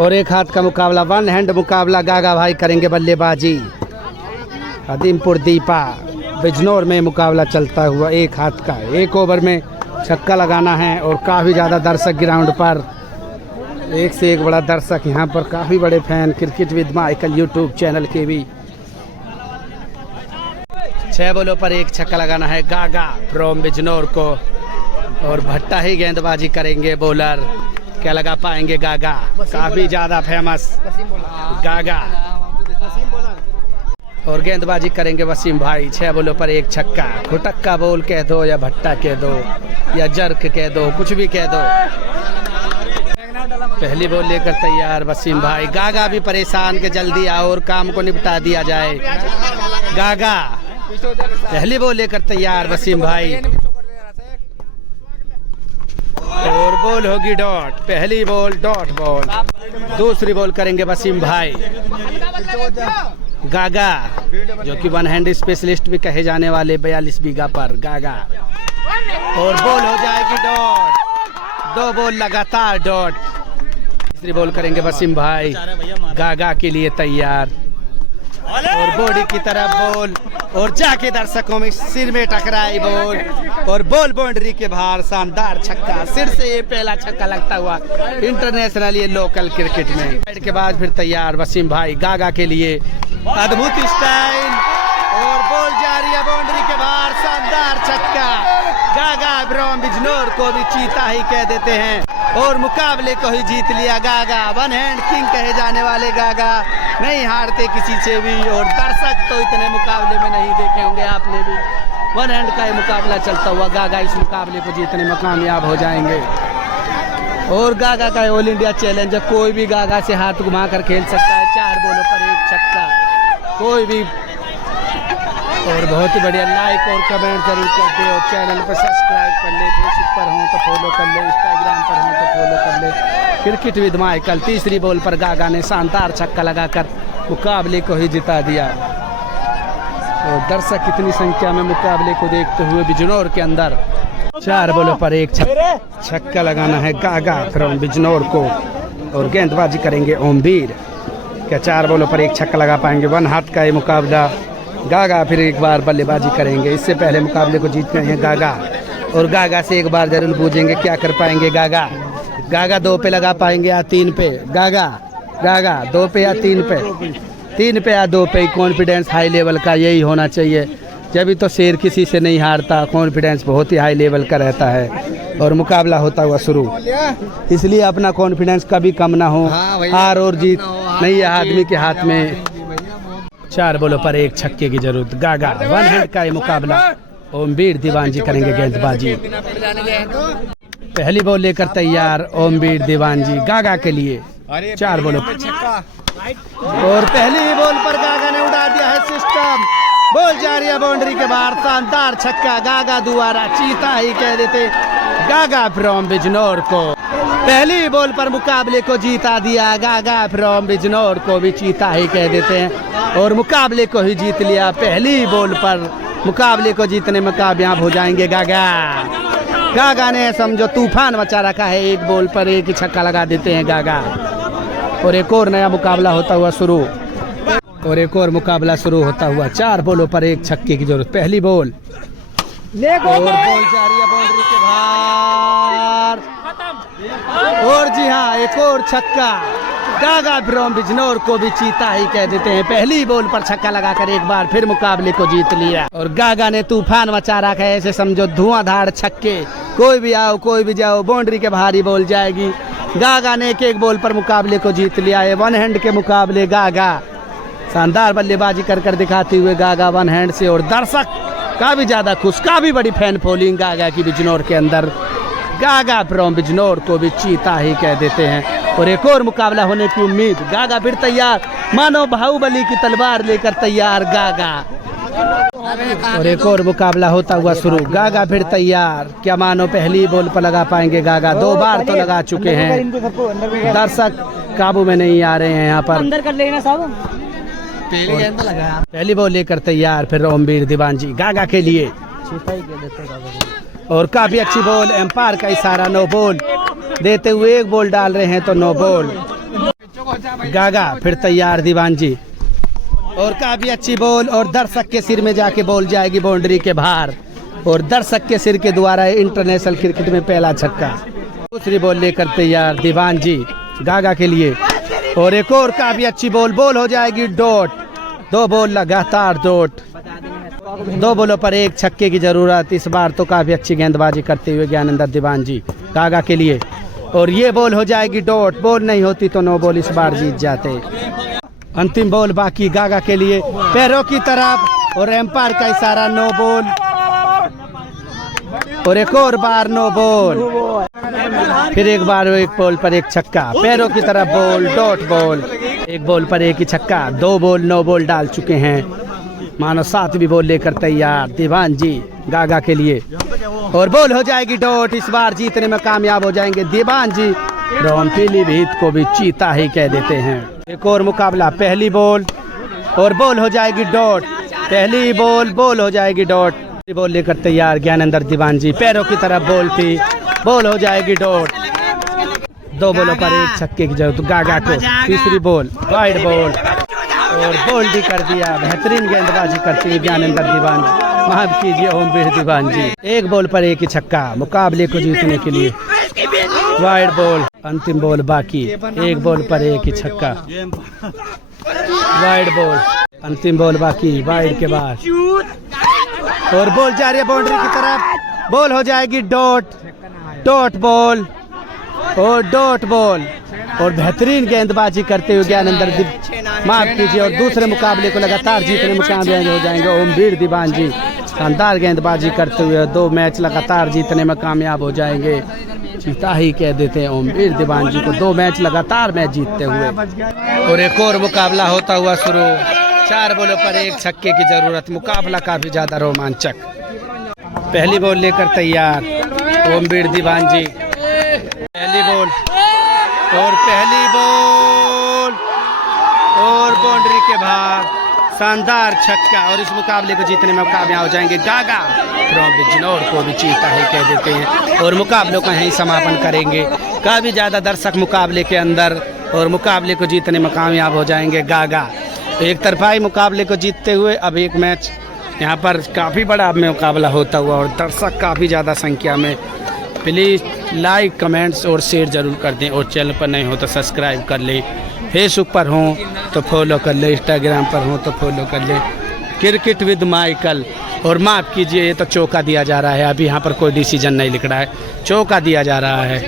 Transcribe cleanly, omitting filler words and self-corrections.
और एक हाथ का मुकाबला, वन हैंड मुकाबला गागा भाई करेंगे बल्लेबाजी। अदीमपुर दीपा बिजनौर में मुकाबला चलता हुआ, एक हाथ का, एक ओवर में छक्का लगाना है। और काफ़ी ज़्यादा दर्शक ग्राउंड पर, एक से एक बड़ा दर्शक यहाँ पर, काफ़ी बड़े fan cricket with Michael YouTube channel के भी। 6 बॉलों पर एक छक्का लगाना है गागा फ्रॉम बिजनौर को। और भट्टा ही गेंदबाजी करेंगे बॉलर, क्या लगा पाएंगे गागा, काफ़ी ज़्यादा फेमस गागा। और गेंदबाजी करेंगे वसीम भाई। 6 बॉलों पर एक छक्का, खुटक्का बॉल कह दो या भट्टा कह दो या जर्क कह दो, कुछ भी कह दो। पहली बॉल लेकर तैयार वसीम भाई। गागा भी परेशान के जल्दी आओ और काम को निपटा दिया जाए। गागा पहली बॉल लेकर तैयार वसीम भाई। और बॉल होगी डॉट, पहली बॉल डॉट बॉल। दूसरी बॉल करेंगे वसीम भाई। गागा जो कि वन हैंड स्पेशलिस्ट भी कहे जाने वाले 42 बीघा पर गागा। और बॉल हो जाएगी डॉट, 2 बॉल लगातार डॉट। तीसरी बॉल करेंगे वसीम भाई, गागा के लिए तैयार। और बॉडी की तरफ बॉल और जाके दर्शकों में सिर में टकराई बॉल। और बॉल बाउंड्री के बाहर, शानदार छक्का, सिर से ये पहला छक्का लगता हुआ इंटरनेशनल ये लोकल क्रिकेट में। के बाद फिर तैयार वसीम भाई गागा के लिए, अद्भुत स्टाइल। और बॉल जा रही है बाउंड्री के बाहर, शानदार छक्का। गागा फ्रॉम बिजनौर को भी चीता ही कह देते हैं और मुकाबले को ही जीत लिया गागा। वन हैंड किंग कहे जाने वाले गागा नहीं हारते किसी से भी। और दर्शक तो इतने मुकाबले में नहीं देखे होंगे आपने भी। वन हैंड का ये मुकाबला चलता हुआ, गागा इस मुकाबले को जीतने में कामयाब हो जाएंगे। और गागा का ऑल इंडिया चैलेंज है, कोई भी गागा से हाथ घुमा कर खेल सकता है। 4 बॉलों पर एक छक्का, कोई भी। और बहुत ही बढ़िया, लाइक और कमेंट जरूर कर दे और चैनल पर सब्सक्राइब कर ले। फेसबुक पर हो तो फॉलो कर ले, इंस्टाग्राम पर हो तो फॉलो कर ले। Cricket with Michael. तीसरी बॉल पर गागा ने शानदार छक्का लगाकर मुकाबले को ही जिता दिया। और दर्शक कितनी संख्या में मुकाबले को देखते हुए बिजनौर के अंदर। 4 बॉलों पर एक छक्का लगाना है गागा फ्रॉम बिजनौर को। और गेंदबाजी करेंगे ओमवीर। क्या 4 बॉलों पर एक छक्का लगा पाएंगे? वन हाथ का ये मुकाबला। गागा फिर एक बार बल्लेबाजी करेंगे। इससे पहले मुकाबले को जीतने हैं गागा। और गागा से एक बार जरूर पूछेंगे क्या कर पाएंगे गागा। गागा 2 पे लगा पाएंगे या 3 पे? गागा 2 पे या 3 पे? 3 पे या 2 पे। कॉन्फिडेंस हाई लेवल का यही होना चाहिए, जब तो शेर किसी से नहीं हारता। कॉन्फिडेंस बहुत ही हाई लेवल का रहता है। और मुकाबला होता हुआ शुरू, इसलिए अपना कॉन्फिडेंस कभी कम ना हो। हार और जीत नहीं है आदमी के हाथ में। 4 बॉलों पर एक छक्के की जरूरत। गागा वन हैंड का ये मुकाबला। ओमवीर दीवान जी करेंगे गेंदबाजी। पहली बॉल लेकर तैयार ओमवीर दीवान जी गागा के लिए। 4 बॉलों पर और पहली बॉल पर गागा ने उड़ा दिया है सिस्टम। बॉल जा रही है बाउंड्री के बाहर, शानदार छक्का। गागा दोबारा चीता ही कह देते गागा फ्रॉम बिजनौर को। पहली बॉल पर मुकाबले को जीता दिया गागा फ्रॉम बिजनौर को भी चीता ही कह देते हैं। और मुकाबले को ही जीत लिया। पहली बॉल पर मुकाबले को जीतने में कामयाब हो जाएंगे गागा। गागा ने समझो तूफान मचा रखा है। 1 बॉल पर एक ही छक्का लगा देते हैं गागा। और एक और नया मुकाबला होता हुआ शुरू। और एक और मुकाबला शुरू होता हुआ। 4 बॉलों पर एक छक्के की जरूरत। पहली बॉल और बॉल जा रही है बाउंड्री के बाहर। और जी हाँ, एक और छक्का। गागा फ्रॉम बिजनौर को भी चीता ही कह देते हैं। पहली बॉल पर छक्का लगाकर एक बार फिर मुकाबले को जीत लिया। और गागा ने तूफान मचा रखा है, ऐसे समझो धुआंधार छक्के। कोई भी आओ कोई भी जाओ, बाउंड्री के बाहर ही बॉल जाएगी। गागा ने एक बॉल पर मुकाबले को जीत लिया है। वन हैंड के मुकाबले गागा शानदार बल्लेबाजी कर दिखाते हुए गागा वन हैंड से। और दर्शक काफी ज्यादा खुश, काफी बड़ी फैन फॉलोइंग गागा की बिजनौर के अंदर। गागा फ्रॉम बिजनौर को भी चीता ही कह देते हैं। और एक और मुकाबला होने की उम्मीद। गागा फिर तैयार, मानो बाहुबली की तलवार लेकर तैयार गागा। और एक और मुकाबला होता हुआ शुरू। गागा फिर तैयार, क्या मानो पहली बॉल पर लगा पाएंगे गागा? 2 बार तो लगा चुके हैं। दर्शक काबू में नहीं आ रहे हैं यहाँ पर। अंदर कर लेना साहब। पहली बॉल लेकर तैयार फिर ओमवीर दीवान जी गागा के लिए। और काफी अच्छी बॉल, एम्पायर का इशारा। 9 बॉल देते हुए 1 बॉल डाल रहे हैं तो 9 बॉल। गागा फिर तैयार दीवान जी, और काफी अच्छी बॉल और दर्शक के सिर में जाके बॉल जाएगी बाउंड्री के बाहर, और दर्शक के सिर के द्वारा इंटरनेशनल क्रिकेट में पहला छक्का। दूसरी बॉल लेकर तैयार दीवान जी गागा के लिए, और एक और काफी अच्छी बॉल, बॉल हो जाएगी डॉट। 2 बॉल लगातार डॉट, 2 बॉलों पर 1 छक्के की जरूरत। इस बार तो काफी अच्छी गेंदबाजी करते हुए ज्ञानेंद्र दीवान जी गागा के लिए, और ये बॉल हो जाएगी डॉट। बॉल नहीं होती तो 9 बॉल इस बार जीत जाते। अंतिम बॉल बाकी गागा के लिए, पैरों की तरफ और एम्पायर का इशारा, 9 बॉल, और एक और बार 9 बॉल, फिर एक बार 1 बॉल पर 1 छक्का, पैरों की तरफ बॉल, डॉट बॉल, 1 बॉल पर 1 ही छक्का। 2 बॉल 9 बॉल डाल चुके हैं। मानो 7वीं बॉल लेकर तैयार दीवान जी गागा के लिए, और बॉल हो जाएगी डॉट। इस बार जीतने में कामयाब हो जाएंगे दीवान जी। रोम पीलीभीत को भी चीता ही कह देते हैं। एक और मुकाबला, पहली बॉल और बॉल हो जाएगी डॉट। पहली बॉल, बॉल हो जाएगी डॉट। बॉल लेकर तैयार ज्ञानेंद्र दीवान जी, पैरों की तरफ बॉल थी, बॉल हो जाएगी डॉट। 2 बॉलों पर 1 छक्के की जरूरत गागा को। तीसरी बॉल वाइड बॉल, और बॉल भी कर दिया। बेहतरीन गेंदबाजी करती हुई ज्ञानेंद्र दीवान जी, माफ कीजिए ओमवीर दीवान जी। 1 बॉल पर 1 ही छक्का मुकाबले को जीतने के लिए। वाइड बॉल, अंतिम बॉल बाकी, 1 बॉल पर 1 ही छक्का। वाइड बॉल, अंतिम बॉल बाकी, वाइड के बाद, और बॉल जा रही है बाउंड्री की तरफ, बॉल हो जाएगी डॉट। डॉट बॉल और डॉट बॉल, और बेहतरीन गेंदबाजी करते हुए ज्ञानेंद्र माफ कीजिए, और दूसरे मुकाबले को लगातार जीतने में कामयाब हो जाएंगे ओमवीर दीवान जी। शानदार गेंदबाजी करते हुए 2 मैच लगातार जीतने में कामयाब हो जाएंगे। चीता ही कह देते हैं ओमवीर दीवान जी को, 2 मैच लगातार मैच जीतते हुए। और एक और मुकाबला होता हुआ शुरू। 4 बॉलों पर 1 छक्के की जरूरत। मुकाबला काफी ज्यादा रोमांचक। पहली बॉल लेकर तैयार ओमवीर दीवान जी, पहली बॉल और पहली बॉल, और बाउंड्री के बाहर शानदार छक्का, और इस मुकाबले को जीतने में कामयाब हो जाएंगे गागा फ्रॉम बिजनौर को भी चीता ही कह देते हैं। और मुकाबलों का यहीं समापन करेंगे। काफ़ी ज़्यादा दर्शक मुकाबले के अंदर, और मुकाबले को जीतने में कामयाब हो जाएंगे गागा। एक तरफाई मुकाबले को जीतते हुए अब एक मैच यहाँ पर काफ़ी बड़ा मुकाबला होता हुआ, और दर्शक काफ़ी ज़्यादा संख्या में। प्लीज़ लाइक, कमेंट्स और शेयर ज़रूर कर दें, और चैनल पर नहीं हो तो सब्सक्राइब कर लें। फेसबुक पर हों तो फॉलो कर ले, इंस्टाग्राम पर हों तो फॉलो कर ले। Cricket with Michael. और माफ़ कीजिए, ये तो चौका दिया जा रहा है, अभी यहाँ पर कोई डिसीजन नहीं लिख रहा है, चौका दिया जा रहा है।